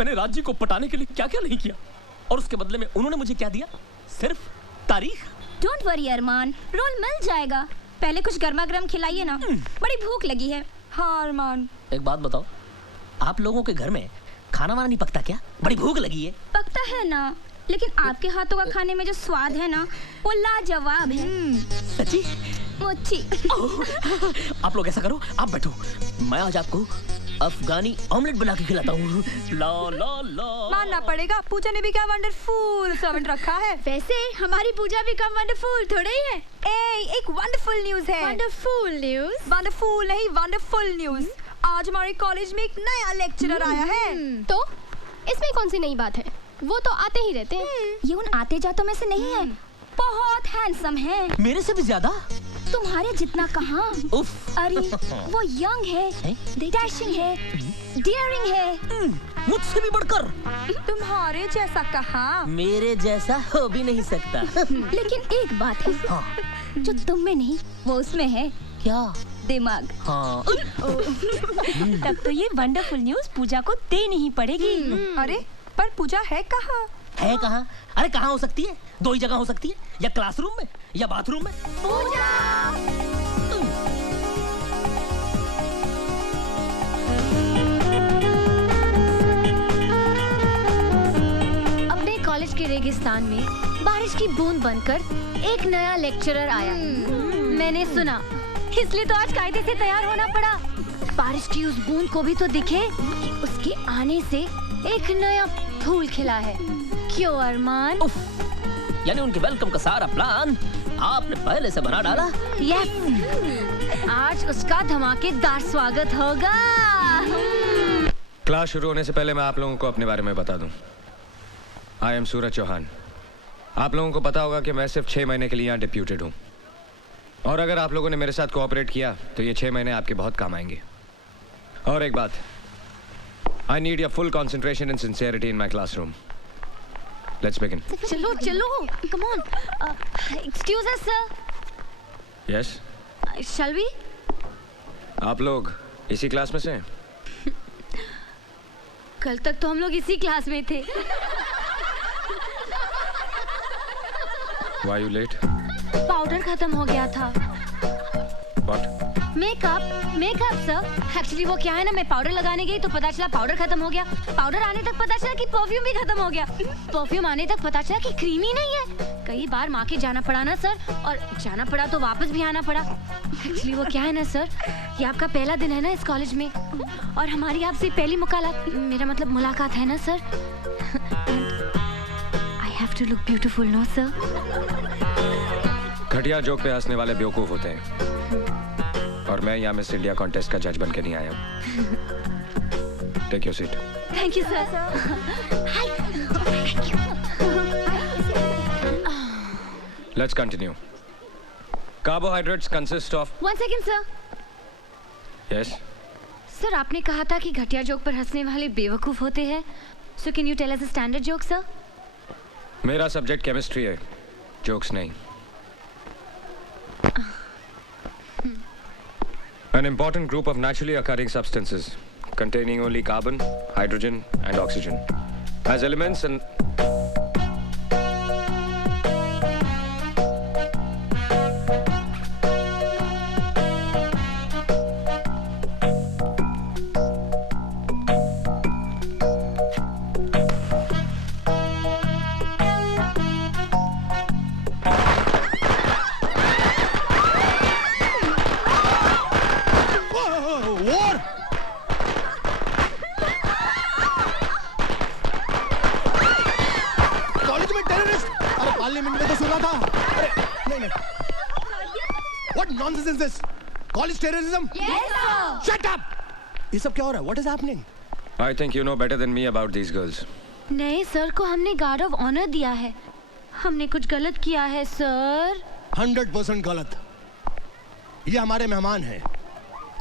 मैंने राज्य को पटाने के लिए क्या क्या नहीं किया, और उसके बदले में उन्होंने मुझे क्या दिया? सिर्फ तारीख। डोंट वरी अरमान, रोल मिल जाएगा। पहले कुछ गर्मा गर्म खिलाइए ना, बड़ी भूख लगी है। हाँ अरमान। एक बात बताओ, आप लोगों के घर में खाना वाना नहीं पकता क्या? बड़ी भूख लगी है। पकता है ना, लेकिन आपके हाथों का खाने में जो स्वाद है ना, वो लाजवाब है। सच्ची? मुच्ची। आप लोग ऐसा करो, आप बैठो, मैं आज आपको अफगानी ऑमलेट बना के खिलाता हूँ। ला ला ला। मानना पड़ेगा, पूजा ने भी क्या वंडरफुल सर्वेंट रखा है। वैसे हमारी पूजा भी कम वंडरफुल थोड़ा ही है। एक वंडरफुल न्यूज है। Wonderful news? वंडरफुल नहीं, वंडरफुल न्यूज। आज हमारे कॉलेज में एक नया लेक्चरर आया है। तो इसमें कौन सी नई बात है? वो तो आते ही रहते हैं। ये उन आते जातों में से नहीं है, बहुत हैंडसम है। मेरे से भी ज्यादा? तुम्हारे जितना कहाँ। उफ। अरे वो यंग है, डैशिंग है, डियरिंग है। मुझसे भी बढ़कर। तुम्हारे जैसा कहाँ? मेरे जैसा हो भी नहीं सकता। लेकिन एक बात है, हाँ। जो तुम में नहीं वो उसमें है। क्या? दिमाग। हाँ। तब तो ये वंडरफुल न्यूज पूजा को देनी ही पड़ेगी। अरे पर पूजा है कहाँ? है कहाँ? अरे कहाँ हो सकती है? दो ही जगह हो सकती है, या क्लासरूम में या बाथरूम में। पूजा! अपने कॉलेज के रेगिस्तान में बारिश की बूंद बनकर एक नया लेक्चरर आया। मैंने सुना, इसलिए तो आज कायदे से तैयार होना पड़ा। बारिश की उस बूंद को भी तो दिखे कि उसके आने से एक नया फूल खिला है। क्यों अरमान? यानी उनके वेलकम का सारा प्लान आपने पहले से बना डाला? यस, आज उसका धमाकेदार स्वागत होगा। क्लास शुरू होने से पहले मैं आप लोगों को अपने बारे में बता दूं। आई एम सूरज चौहान। आप लोगों को पता होगा कि मैं सिर्फ 6 महीने के लिए यहाँ डिप्यूटेड हूँ, और अगर आप लोगों ने मेरे साथ कोऑपरेट किया तो ये 6 महीने आपके बहुत काम आएंगे। और एक बात, I need your full concentration and sincerity in my classroom. Let's begin. चलो चलो, come on. Excuse us sir. Yes. Shall we? आप लोग इसी क्लास में से हैं? कल तक तो हम लोग इसी क्लास में थे। Why you late? पाउडर खत्म हो गया था। What? Makeup sir. एक्चुअली वो क्या है ना, मैं पाउडर लगाने गई तो पता चला पाउडर खत्म हो गया। पाउडर आने तक पता चला कि परफ्यूम भी खत्म हो गया। परफ्यूम आने तक पता चला कि क्रीम ही नहीं है। कई बार माँ के जाना पड़ा ना सर, और जाना पड़ा तो वापस भी आना पड़ा। एक्चुअली वो क्या है ना सर, ये आपका पहला दिन है ना इस कॉलेज में, और हमारी आपसे पहली मुलाकात है ना sir. I have to look beautiful no sir. घटिया जोक पे हंसने वाले बेवकूफ होते हैं, और मैं यहाँ मिस इंडिया कॉन्टेस्ट का जज बन के नहीं आया हूँ। Take your seat. Thank you sir. Let's continue. Carbohydrates consist of. 1 second sir. Yes. Sir आपने कहा था कि घटिया जोक पर हंसने वाले बेवकूफ होते हैं। So can you tell us a standard joke sir? मेरा सब्जेक्ट केमिस्ट्री है, जोक्स नहीं। An important group of naturally occurring substances containing only carbon, hydrogen, and oxygen as elements and College terrorism? Yes, sir. Shut up! ये सब क्या हो रहा है? What is happening? I think you know better than me about these girls. नहीं sir को हमने guard of honour दिया है। हमने कुछ गलत किया है सर। 100% गलत। ये हमारे मेहमान हैं,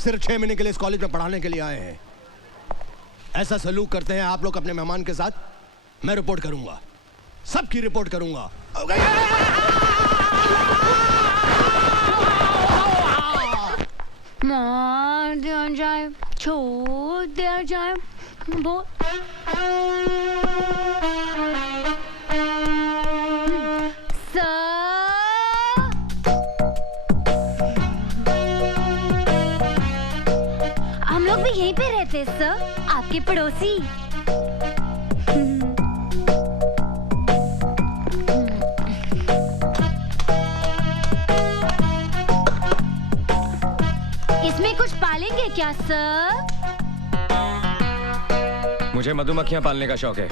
सिर्फ 6 महीने के लिए इस कॉलेज में पढ़ाने के लिए आए हैं। ऐसा सलूक करते हैं आप लोग अपने मेहमान के साथ? मैं रिपोर्ट करूंगा, सबकी रिपोर्ट करूंगा। मार दिया जाए, छोड़ दिया जाए, आपके पड़ोसी। इसमें कुछ पालेंगे क्या सर? मुझे मधुमक्खियां पालने का शौक है।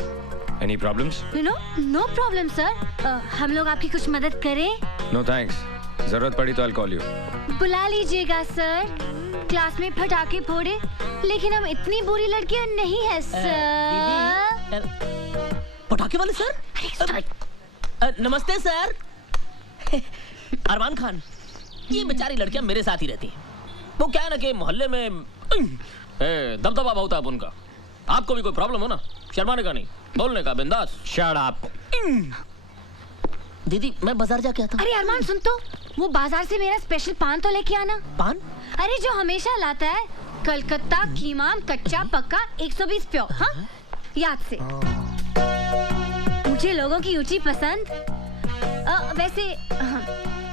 Any problems? No problem sir. हम लोग आपकी कुछ मदद करें? No thanks. जरूरत पड़ी तो I'll call you। बुला लीजिएगा सर। क्लास में पटाखे फोड़े, लेकिन हम इतनी बुरी लड़कियां नहीं है सर। पटाखे वाले सर? नमस्ते सर। अरमान खान, ये बेचारी लड़कियां मेरे साथ ही रहती हैं। वो क्या है ना कि मोहल्ले में दबदबा बहुत है उनका। आपको भी कोई प्रॉब्लम हो ना, शर्माने का नहीं, बोलने का, बिंदास। Shut up. दीदी मैं बाजार जाके आता हूँ। अरे अरमान सुन तो, वो बाजार से मेरा स्पेशल पान तो लेके आना। पान? अरे जो हमेशा लाता है, कलकत्ता कीमाम कच्चा पक्का 120 प्योर। हाँ याद से। मुझे लोगों की ऊंची पसंद।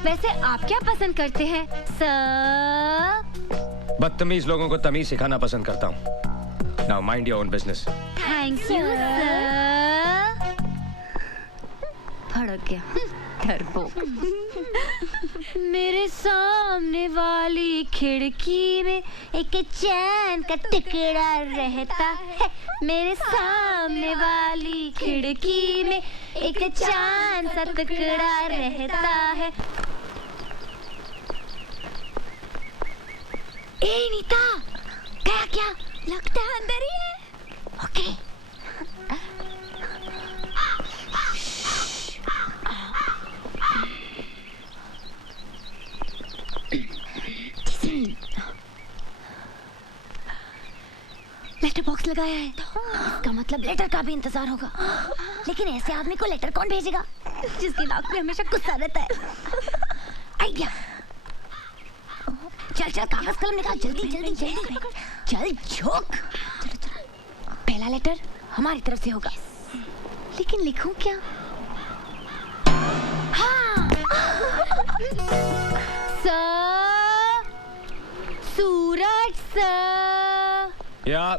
वैसे आप क्या पसंद करते हैं सर? बदतमीज लोगों को तमीज सिखाना पसंद करता हूँ। Now mind your own business। Thank you sir. भड़क गया डरपोक। मेरे सामने वाली खिड़की में एक चैन का टुकड़ा रहता है। मेरे सामने वाली खिड़की में एक चांद सा टुकड़ा रहता है। ए नीता, क्या लगता है अंदर ही है। ओके। लेटर बॉक्स लगाया है, इसका मतलब लेटर का भी इंतजार होगा। लेकिन ऐसे आदमी को लेटर कौन भेजेगा जिसकी नाक में हमेशा गुस्सा रहता है? आइडिया। चल कागज कलम निकाल, जल्दी चल झोंक। पहला लेटर हमारी तरफ से होगा, लेकिन लिखूं क्या? हाँ। सर, सूरज सर। या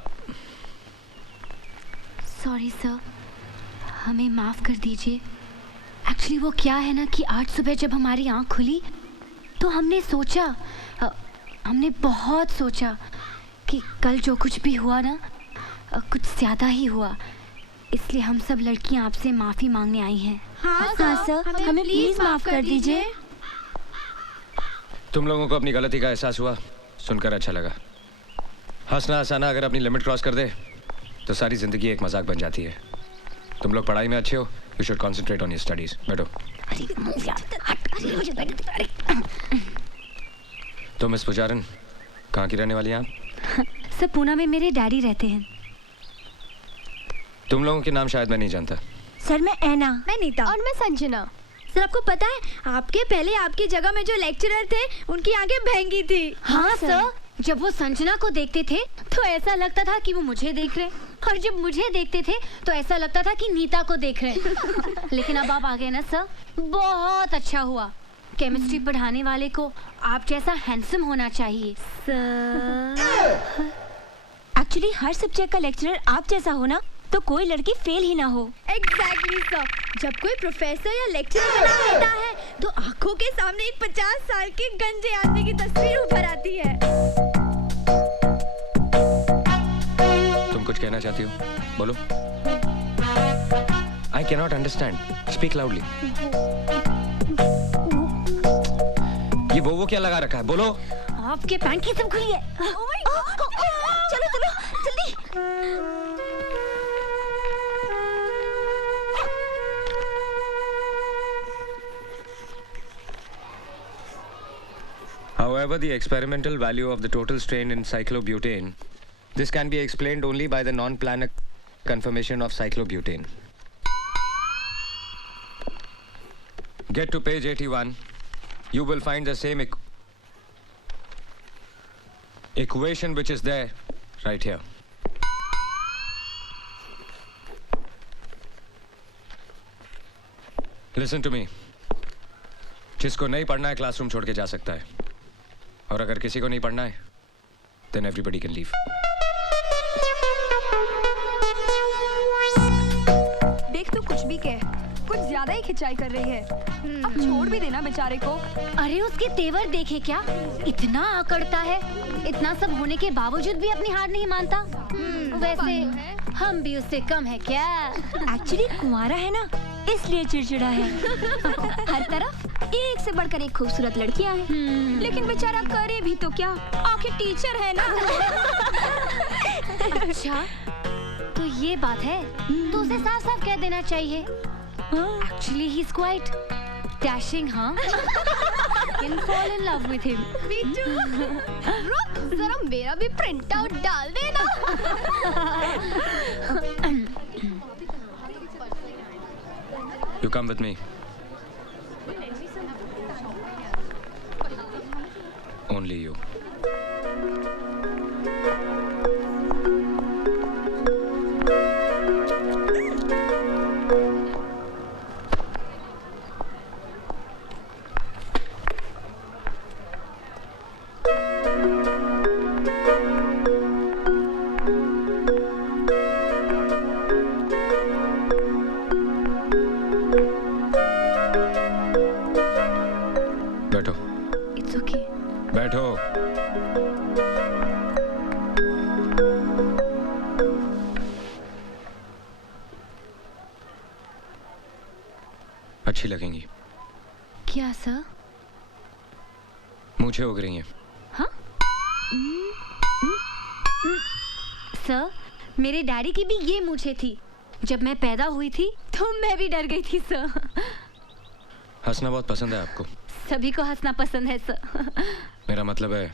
सॉरी सर, हमें माफ कर दीजिए। एक्चुअली वो क्या है ना कि आज सुबह जब हमारी आंख खुली तो हमने बहुत सोचा कि कल जो कुछ भी हुआ ना, कुछ ज़्यादा ही हुआ। इसलिए हम सब लड़कियां आपसे माफ़ी मांगने आई हैं। हाँ सर, हमें प्लीज माफ कर दीजिए। तुम लोगों को अपनी गलती का एहसास हुआ, सुनकर अच्छा लगा। हंसना हंसाना अगर अपनी लिमिट क्रॉस कर दे तो सारी जिंदगी एक मजाक बन जाती है। तुम लोग पढ़ाई में अच्छे हो, you should concentrate on your studies. बैठो। तो मिस पुजारन, कहाँ की रहने वाली हैं आप? सर, पूना में मेरे डैडी रहते हैं। तुम लोगों के नाम शायद मैं नहीं जानता। सर मैं ऐना। मैं नीता। और मैं संजना। सर आपको पता है, आपके पहले आपकी जगह में जो लेक्चरर थे उनकी आंखें भैंगी थी। हाँ सर, जब वो संजना को देखते थे तो ऐसा लगता था कि वो मुझे देख रहे, और जब मुझे देखते थे तो ऐसा लगता था कि नीता को देख रहे। लेकिन अब आप आ गए ना सर, बहुत अच्छा हुआ। केमिस्ट्री पढ़ाने वाले को आप जैसा हैंडसम होना चाहिए सर। एक्चुअली हर सब्जेक्ट का लेक्चरर आप जैसा हो ना, तो कोई लड़की फेल ही ना हो। Exactly sir. जब कोई प्रोफेसर या लेक्चरर बना होता है तो आंखों के सामने एक 50 साल के गंजे आदमी की तस्वीर उभर आती है। तुम कुछ कहना चाहती हो? बोलो। I cannot understand. Speak loudly. ये वो क्या लगा रखा है? बोलो। आपके पैंट की सब खुली है। चलो चलो जल्दी। However, the experimental value of the total strain in cyclobutane, this can be explained only by the non-planar conformation of cyclobutane. Get to page 81. You will find the same equation which is there right here. Listen to me. जिसको नहीं पढ़ना है classroom छोड़ के जा सकता है, और अगर किसी को नहीं पढ़ना है then everybody can leave. हिचाई कर रही है। अब छोड़ भी देना बेचारे को। अरे उसके तेवर देखे क्या, इतना आकड़ता है। इतना सब होने के बावजूद भी अपनी हार नहीं मानता। वैसे हम भी उससे कम है क्या? एक्चुअली कुंवारा है ना, इसलिए चिड़चिड़ा है। हर तरफ एक से बढ़कर एक खूबसूरत लड़कियां हैं, लेकिन बेचारा करे भी तो क्या, आखिर टीचर है ना। अच्छा तो ये बात है, तो उसे साफ साफ कह देना चाहिए। Actually he is quite dashing, हाँ। Can fall in love with him. रुक, जरा मेरा भी प्रिंट आउट डाल देना। You come with me. Only you. बैठो। It's okay. बैठो। अच्छी लगेंगी। क्या सर? मूछें उग रही हैं। हाँ? सर, मेरे डैडी की भी ये मूछें थी। जब मैं पैदा हुई थी तो मैं भी डर गई थी सर। हंसना बहुत पसंद है आपको। सभी को हंसना पसंद है सर। मेरा मतलब है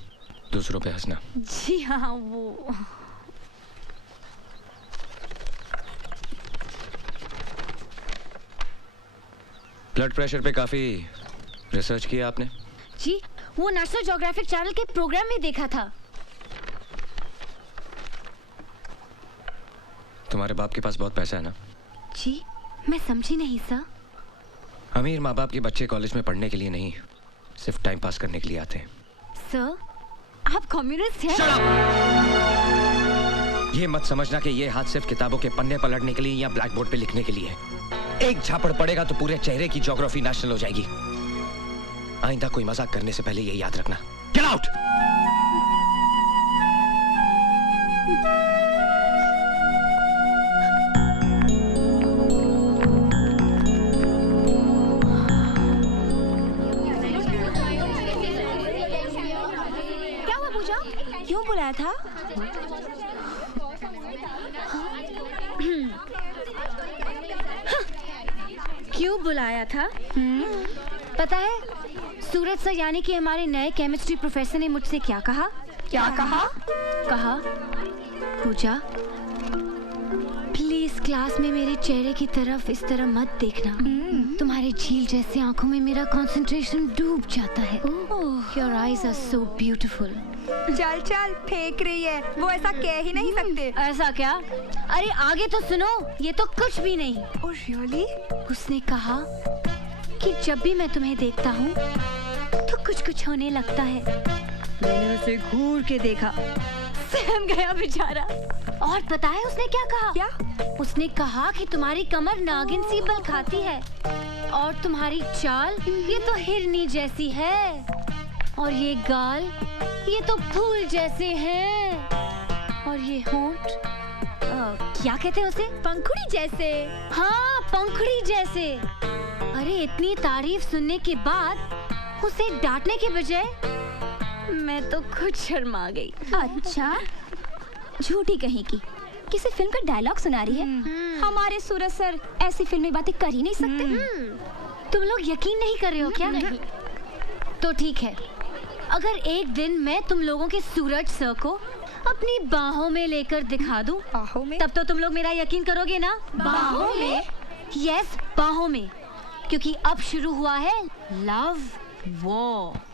दूसरों पे हंसना। जी हाँ, वो ब्लड प्रेशर पे काफी रिसर्च किया आपने? जी, वो नेशनल ज्योग्राफिक चैनल के प्रोग्राम में देखा था। तुम्हारे बाप के पास बहुत पैसा है ना? जी, मैं समझी नहीं सर। अमीर माँ बाप के बच्चे कॉलेज में पढ़ने के लिए नहीं, सिर्फ टाइम पास करने के लिए आते हैं। सर, आप कम्युनिस्ट हैं? ये मत समझना कि ये हाथ सिर्फ किताबों के पन्ने पलटने के लिए या ब्लैक बोर्ड पे लिखने के लिए है। एक झापड़ पड़ेगा तो पूरे चेहरे की ज्योग्राफी नेशनल हो जाएगी। आइंदा कोई मजाक करने से पहले ये याद रखना। Get out! क्या हुआ पूजा? क्यों बुलाया था? क्यों बुलाया था? पता है, सूरज सर यानी कि हमारे नए केमिस्ट्री प्रोफेसर ने मुझसे क्या कहा? क्या कहा? कहा, पूजा प्लीज क्लास में मेरे चेहरे की तरफ इस तरह मत देखना। तुम्हारे झील जैसे आंखों में मेरा कंसंट्रेशन डूब जाता है। Your eyes are so beautiful. चल चल, फेंक रही है। वो ऐसा कह ही नहीं सकते। ऐसा क्या? अरे आगे तो सुनो, ये तो कुछ भी नहीं। Oh really? उसने कहा कि जब भी मैं तुम्हें देखता हूँ तो कुछ कुछ होने लगता है। मैंने उसे घूर के देखा। सहम गया बेचारा। और पता है उसने क्या कहा? क्या? उसने कहा कि तुम्हारी कमर नागिन सी बल खाती है और तुम्हारी चाल ये तो हिरनी जैसी है और ये गाल ये तो फूल जैसे हैं और ये होंठ क्या कहते हैं उसे? पंखुड़ी जैसे। हाँ, पंखुड़ी जैसे। अरे इतनी तारीफ सुनने के बाद उसे डांटने के बजाय मैं तो खुद शर्मा गई। अच्छा, झूठी कहीं की किसी फिल्म का डायलॉग सुना रही है। हमारे सूरज सर ऐसी फिल्मी बातें कर ही नहीं सकते। तुम लोग यकीन नहीं कर रहे हो क्या? नहीं। तो ठीक है, अगर एक दिन मैं तुम लोगों के सूरज सर को अपनी बाहों में लेकर दिखा दूं, बाहों में? तब तो तुम लोग मेरा यकीन करोगे ना? बाहों में? यस, बाहों में, क्योंकि अब शुरू हुआ है लव वॉर।